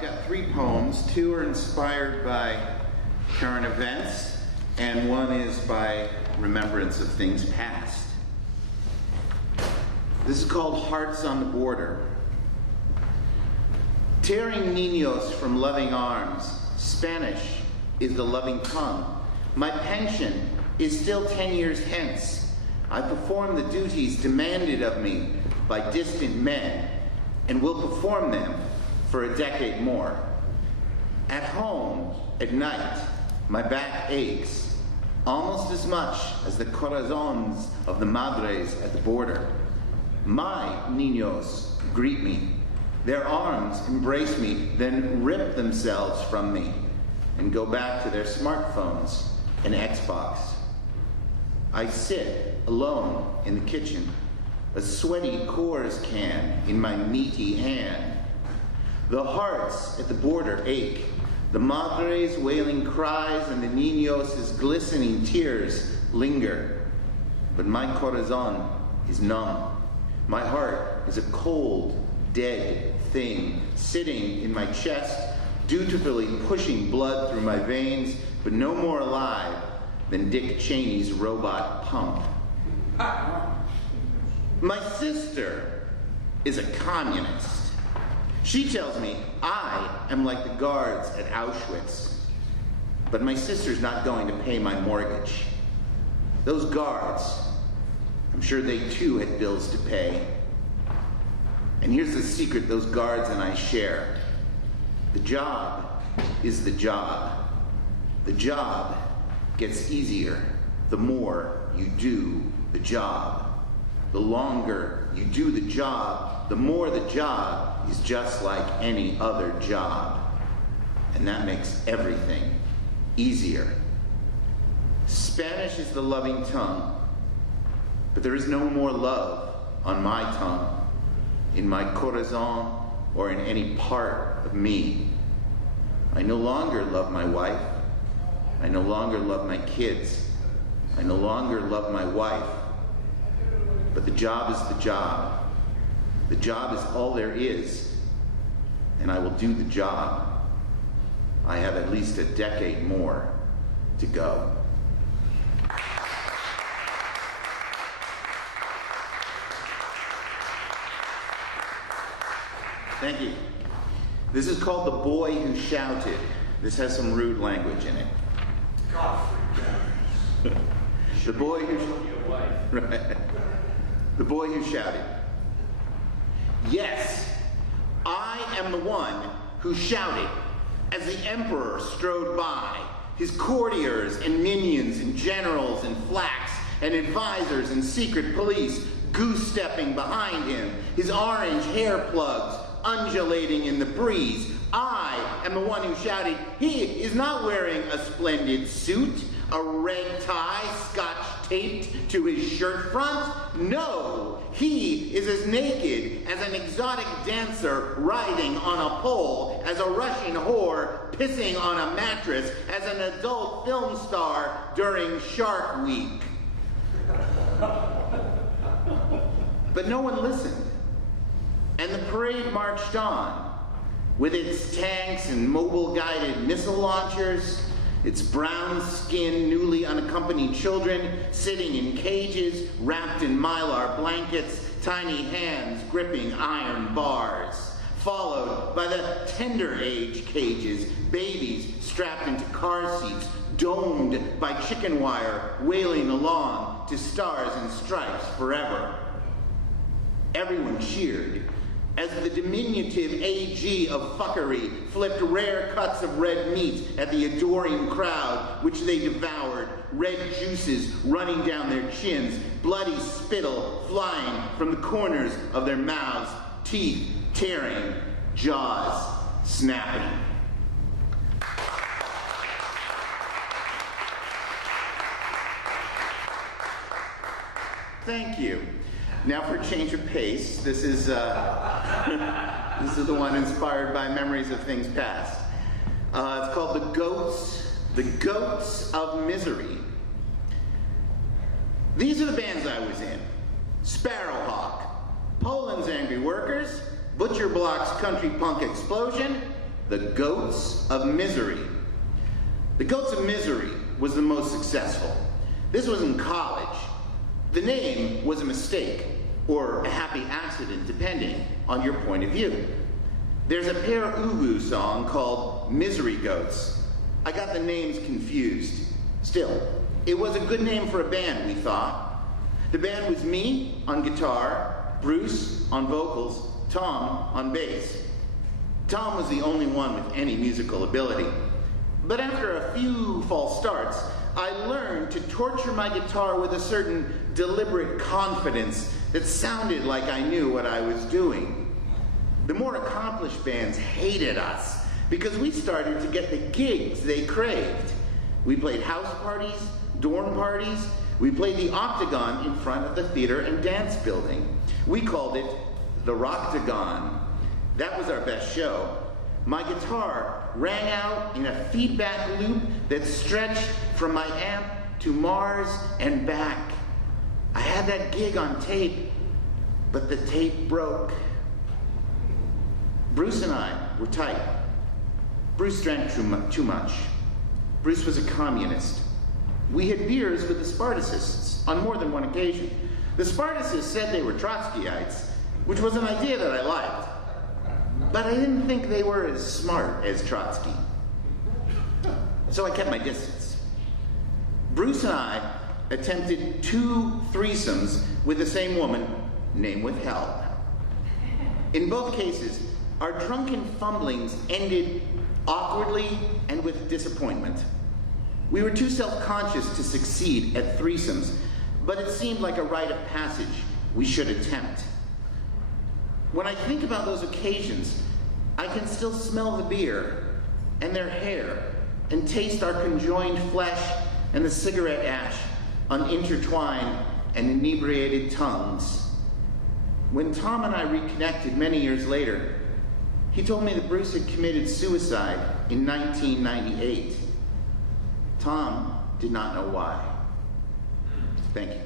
I've got 3 poems. 2 are inspired by current events, and 1 is by remembrance of things past. This is called Hearts on the Border. Tearing niños from loving arms, Spanish is the loving tongue. My pension is still 10 years hence. I perform the duties demanded of me by distant men, and will perform them for a decade more. At home, at night, my back aches, almost as much as the corazones of the madres at the border. My niños greet me. Their arms embrace me, then rip themselves from me and go back to their smartphones and Xbox. I sit alone in the kitchen, a sweaty Coors can in my meaty hand. The hearts at the border ache, the madres' wailing cries and the niños' glistening tears linger. But my corazon is numb. My heart is a cold, dead thing sitting in my chest, dutifully pushing blood through my veins, but no more alive than Dick Cheney's robot pump. My sister is a communist. She tells me I am like the guards at Auschwitz. But my sister's not going to pay my mortgage. Those guards, I'm sure they too had bills to pay. And here's the secret those guards and I share. The job is the job. The job gets easier the more you do the job. The longer you do the job, the more the job is just like any other job. And that makes everything easier. Spanish is the loving tongue, but there is no more love on my tongue, in my corazon, or in any part of me. I no longer love my wife. I no longer love my kids. I no longer love my wife. But the job is the job. The job is all there is, and I will do the job. I have at least a decade more to go. Thank you. This is called The Boy Who Shouted. This has some rude language in it. The boy who right. The boy who shouted. Yes, I am the one who shouted as the emperor strode by, his courtiers and minions and generals and flaks and advisors and secret police goose-stepping behind him, his orange hair plugs undulating in the breeze. I am the one who shouted, he is not wearing a splendid suit, a red tie scotch taped to his shirt front. No, he is as naked as an exotic dancer riding on a pole, as a Russian whore pissing on a mattress, as an adult film star during Shark Week. But no one listened, and the parade marched on, with its tanks and mobile-guided missile launchers, its brown-skinned, newly unaccompanied children sitting in cages, wrapped in mylar blankets, tiny hands gripping iron bars, followed by the tender-age cages, babies strapped into car seats, domed by chicken wire, wailing along to Stars and Stripes Forever. Everyone cheered as the diminutive AG of fuckery flipped rare cuts of red meat at the adoring crowd, which they devoured, red juices running down their chins, bloody spittle flying from the corners of their mouths, teeth tearing, jaws snapping. Thank you. Now for a change of pace, this is the one inspired by memories of things past. It's called The Goats of Misery. These are the bands I was in. Sparrowhawk, Poland's Angry Workers, Butcher Block's Country Punk Explosion, the Goats of Misery. The Goats of Misery was the most successful. This was in college. The name was a mistake, or a happy accident, depending on your point of view. There's a Pere Ubu song called Misery Goats. I got the names confused. Still, it was a good name for a band, we thought. The band was me on guitar, Bruce on vocals, Tom on bass. Tom was the only one with any musical ability. But after a few false starts, I learned to torture my guitar with a certain deliberate confidence that sounded like I knew what I was doing. The more accomplished bands hated us because we started to get the gigs they craved. We played house parties, dorm parties. We played the Octagon in front of the theater and dance building. We called it the Rocktagon. That was our best show. My guitar rang out in a feedback loop that stretched from my amp to Mars and back. I had that gig on tape, but the tape broke. Bruce and I were tight. Bruce drank too much. Bruce was a communist. We had beers with the Spartacists on more than one occasion. The Spartacists said they were Trotskyites, which was an idea that I liked. But I didn't think they were as smart as Trotsky. So I kept my distance. Bruce and I attempted 2 threesomes with the same woman, name withheld. In both cases, our drunken fumblings ended awkwardly and with disappointment. We were too self-conscious to succeed at threesomes, but it seemed like a rite of passage we should attempt. When I think about those occasions, I can still smell the beer and their hair and taste our conjoined flesh and the cigarette ash on intertwined and inebriated tongues. When Tom and I reconnected many years later, he told me that Bruce had committed suicide in 1998. Tom did not know why. Thank you.